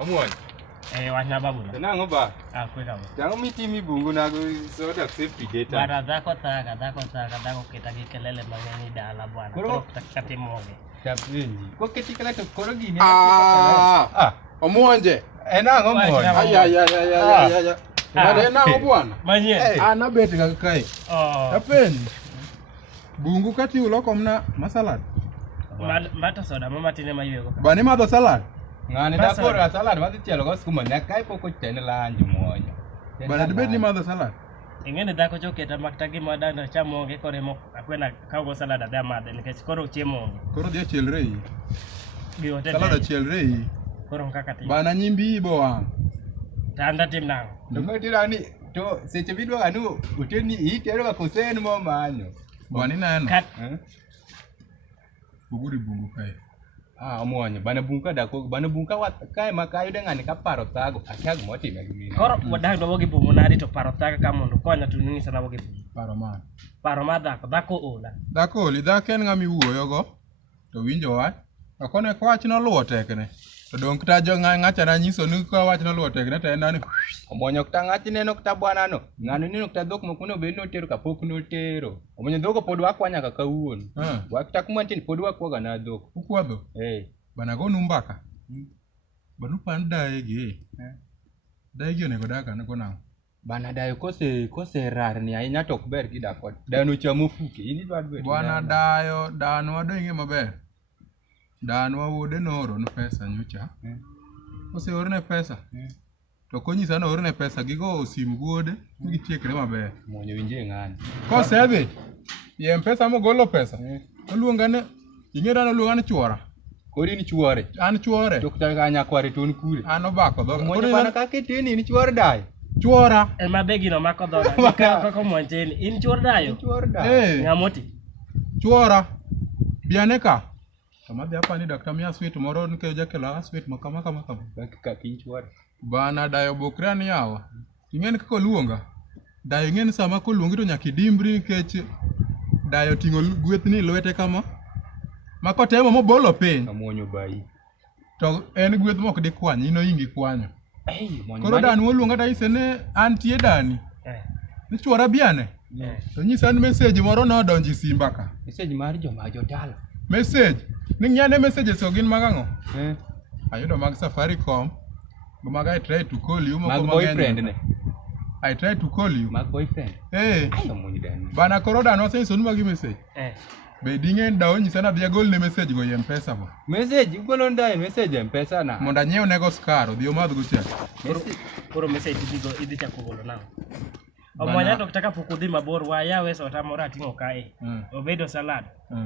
Omuony. Wachna babu. Nang'o ba? Kweka ba. Jango mitimi bungu nago soda safety data. Bwana dhako dhako kita gi kelele mang'eny dala bwana. Koro katimoge. Tapenji. Ko ketikala to koro gini. Omuonje. Nang'o muony? Ay. Bade nang'o bwana? Manyien. An abet ga kae. Oh. Tapenji. Bungu kati uloko mna masalad. Mata soda mama tine mayego. Bani madho salad. Ng'ani da koro salad madhi tielo go skuma nyaka poko chene lanji muonyo. Bana dibet ni madho salad. Ing'eni dhako choketa makta gima danda chamonge kore mo akwena kawo salad adha madhe nikech koro chiemo onge. Koro dhi achielre yi. Gi hotel. Salad achielre yi. Koro kaka tim. Bana nyimbi bo wang'. Tanda tim nang'o? Dongo tirani to seche bidwa anu uteni itero ga kosen mo manyo. Bani neno. Kat. Buguri bungu kae. Omuonyo bana bunga dako bana bunga wat kae makayude ng'ani ka paro thago akiag motime gi mine. Koro wadak do wogi bungu nari to paro thaka ka mondo konya to ning'isa na wogi bungu. Paro man. Paro ma dhako ola. Dhako oli, dhako en ng'ama iwuoyogo to winjo wach. Okone ka wach noluwo tekne. To dong kata jo ng'acha na nyiso ni ka wach noluwo tekne to en nani. Omuonyo kta ng'ati neno kta bwana no. Ng'ano neno kta dhok moko no bed notero kapok notero. Omuonyo dhoko pod wakwanya kaka kawuono. Wakta kuma tin pod wakwaga na dhok. Ukwadho. Bana gonu mbaka. Banu pan daye gi. Daye gi onego dak an go nang'o. Bana dayo kose rar ni ahinya to ok ber kidak kod. Dayo no chamo fuke. In idwar bet. Bwana dayo, danwa donge maber. Danwa wuode nooro ne pesa nyocha. Kose orne pesa. To konyisa no orne pesa gigo osim wuode gitiekre maber. Muonyo winje ng'ani. Kose dhi. Ye pesa mogolo pesa. Oluongane ing'era no luongane chuora. Kori ni chuore. An chuore. To kta ga nyakware ton kure. An obako dhoga. Muonyo bana kake tini ni chuor dayo. Chuora. Ema begino mako dhoga. Kaka moncheni. In chuor dayo. Chuor dayo. Ng'amoti. Chuora. Biane ka. Kama dhi apani dakta miya sweet moro nikech jakelo sweet makama. Kaka kin chuore. Bana dayo bokre an yawa. Ing'eni kaka oluonga. Dayo ing'eni sama koluongi to nyaka idimbri nikech dayo ting'o gwethni lwete kama. Makotemo mobolo piny. Muonyo bai. To en gweth mok di kwany, ino ingi kwanyo. Muonyo. Koro dani oluonga daise ne antie dani. Ni chuora biane. To nyisa ni message moro nodonjo simba ka. Message mar joma jodala. Message. Ni ng'ane messages so gin magang'o. Ayudo mag Safaricom. Mag I try to call you. Mag boyfriend ne. I try to call you. Mag boyfriend. Ayo muonyo dani. Bana koro dani wasenyiso ni magi message. Be ding'en dawo nyisa na dhia gol ne message go ye mpesa mo. Message ugolo ndaye message mpesa na. Monda nyiew nego skaro dhi omadh go chak. Koro message idhi chako golo nang'o? Omuonyo to kutaka pukudhi mabor wayawe sota moro ating'o kae. Obedo salad.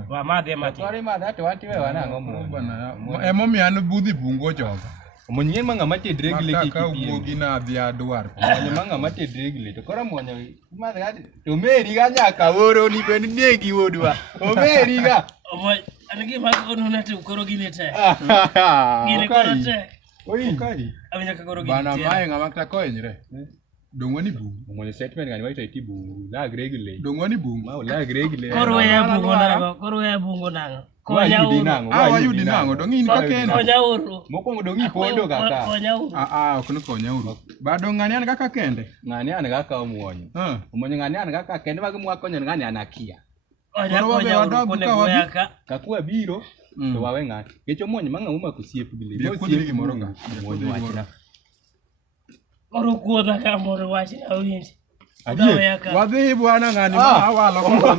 Wa madhe mati. Twari madhe to watiwe wanang'o muonyo. Bana emomiyo an budhi bungo joga. Omuonyo ng'en mang'ama tedre gi leki ka wuogi na dhi adwar. Omuonyo mang'ama tedre gi le to koro muonyo madhe ati to meri ga nyaka oro ni bende negi wodwa. Omeri ga. Omuonyo an gima konuna to koro gine te. Gine koro te. Oi kai. Awinya ka koro gine te. Bana mae ng'ama kata kohinyre. Dongwa ni bungu. Omuonyo statement ng'ani waito iti bungu. Lagre gi le. Dongwa ni bungu. Ma lagre gi le. Koro ya bungo nang'o? Koro ya bungo nang'o? Konya uru. Wayudi nang'o? Dong in ka kende. Konya uru. Mokwongo dong ipondo kaka. Konya uru. Ok ni konya uru. Ba dong ng'ani an kaka kende. Ng'ani an kaka omuonyo. Omuonyo ng'ani an kaka kende magi mwakonyo ng'ani an akia. Konya uru kone goya ka. Kakwa biro to wawe ng'ati. Kech omuonyo mang'amu mako siep gi le. Bi kodhi gimoro ka. Omuonyo wachna. Koro kuodha ka moro wachna winji. Adiek. Wadhi bwana ng'ani ma awalo ko.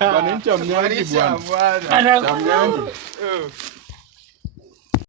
Bana incham nyangi bwana. Ana